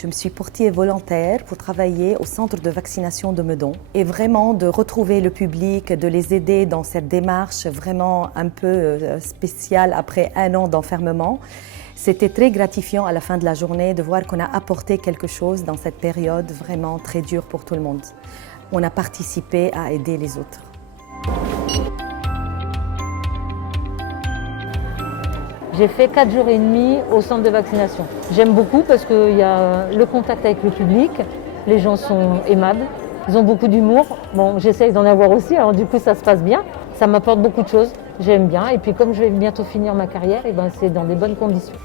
Je me suis portée volontaire pour travailler au centre de vaccination de Meudon et vraiment de retrouver le public, de les aider dans cette démarche vraiment un peu spéciale après 1 an d'enfermement. C'était très gratifiant à la fin de la journée de voir qu'on a apporté quelque chose dans cette période vraiment très dure pour tout le monde. On a participé à aider les autres. J'ai fait 4 jours et demi au centre de vaccination. J'aime beaucoup parce qu'il y a le contact avec le public, les gens sont aimables, ils ont beaucoup d'humour. Bon, j'essaye d'en avoir aussi, alors du coup ça se passe bien. Ça m'apporte beaucoup de choses, j'aime bien. Et puis comme je vais bientôt finir ma carrière, et ben c'est dans des bonnes conditions.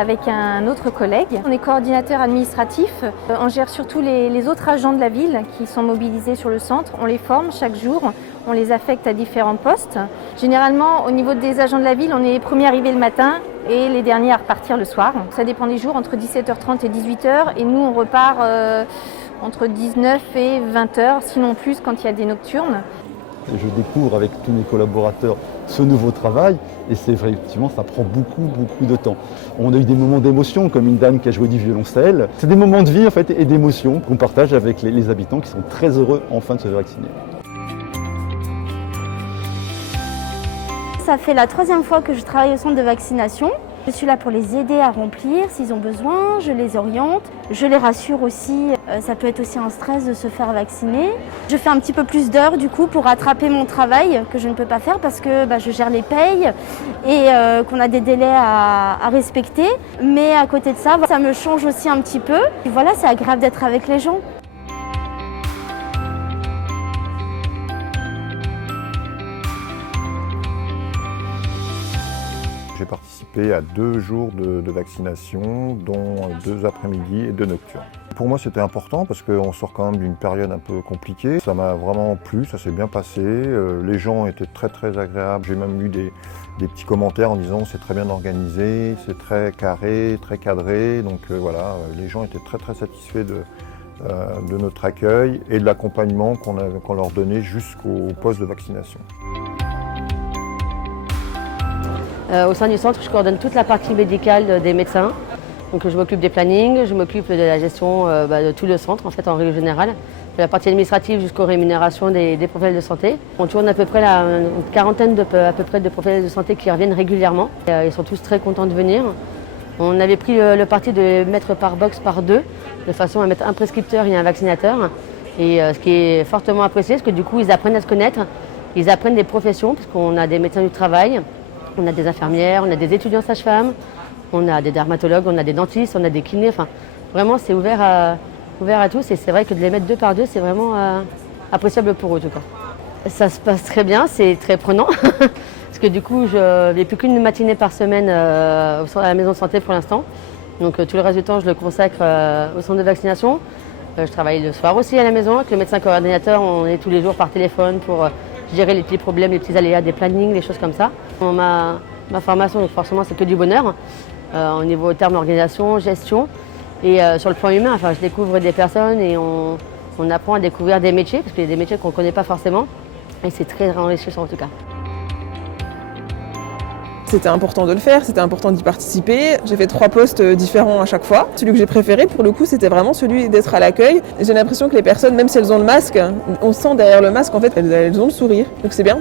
Avec un autre collègue. On est coordinateur administratif. On gère surtout les autres agents de la ville qui sont mobilisés sur le centre. On les forme chaque jour, on les affecte à différents postes. Généralement, au niveau des agents de la ville, on est les premiers arrivés le matin et les derniers à repartir le soir. Ça dépend des jours, entre 17h30 et 18h. Et nous, on repart entre 19 et 20h, sinon plus quand il y a des nocturnes. Je découvre avec tous mes collaborateurs ce nouveau travail et c'est vrai, effectivement, ça prend beaucoup de temps. On a eu des moments d'émotion, comme une dame qui a joué du violoncelle. C'est des moments de vie en fait, et d'émotion qu'on partage avec les habitants qui sont très heureux enfin de se vacciner. Ça fait la 3e fois que je travaille au centre de vaccination. Je suis là pour les aider à remplir s'ils ont besoin, je les oriente, je les rassure aussi. Ça peut être aussi un stress de se faire vacciner. Je fais un petit peu plus d'heures du coup pour rattraper mon travail que je ne peux pas faire parce que je gère les payes et qu'on a des délais à respecter. Mais à côté de ça, ça me change aussi un petit peu. Et voilà, c'est agréable d'être avec les gens. J'ai participé à 2 jours de vaccination, dont 2 après-midi et 2 nocturnes. Pour moi, c'était important parce qu'on sort quand même d'une période un peu compliquée. Ça m'a vraiment plu, ça s'est bien passé. Les gens étaient très agréables. J'ai même eu des petits commentaires en disant c'est très bien organisé, c'est très carré, très cadré. Donc voilà, les gens étaient très satisfaits de notre accueil et de l'accompagnement qu'on leur donnait jusqu'au poste de vaccination. Au sein du centre, je coordonne toute la partie médicale des médecins. Donc, je m'occupe des plannings, je m'occupe de la gestion de tout le centre en fait, en règle générale. De la partie administrative jusqu'aux rémunérations des professionnels de santé. On tourne à peu près une quarantaine de professionnels de santé qui reviennent régulièrement. Ils sont tous très contents de venir. On avait pris le parti de les mettre par box par 2, de façon à mettre un prescripteur et un vaccinateur. Et ce qui est fortement apprécié, c'est que du coup, ils apprennent à se connaître, ils apprennent des professions, parce qu'on a des médecins du travail. On a des infirmières, on a des étudiants sages-femmes, on a des dermatologues, on a des dentistes, on a des kinés. Enfin, vraiment, c'est ouvert à tous. Et c'est vrai que de les mettre 2 par 2, c'est vraiment appréciable pour eux, en tout cas. Ça se passe très bien, c'est très prenant. Parce que du coup, je n'ai plus qu'une matinée par semaine à la maison de santé pour l'instant. Donc tout le reste du temps, je le consacre au centre de vaccination. Je travaille le soir aussi à la maison avec le médecin coordinateur. On est tous les jours par téléphone pour gérer les petits problèmes, les petits aléas des plannings, les choses comme ça. Ma formation, donc forcément, c'est que du bonheur au niveau terme organisation, gestion. Et sur le plan humain, enfin, je découvre des personnes et on apprend à découvrir des métiers, parce qu'il y a des métiers qu'on ne connaît pas forcément. Et c'est très enrichissant en tout cas. C'était important de le faire, c'était important d'y participer. J'ai fait 3 postes différents à chaque fois. Celui que j'ai préféré, pour le coup, c'était vraiment celui d'être à l'accueil. J'ai l'impression que les personnes, même si elles ont le masque, on sent derrière le masque, en fait, elles ont le sourire. Donc c'est bien.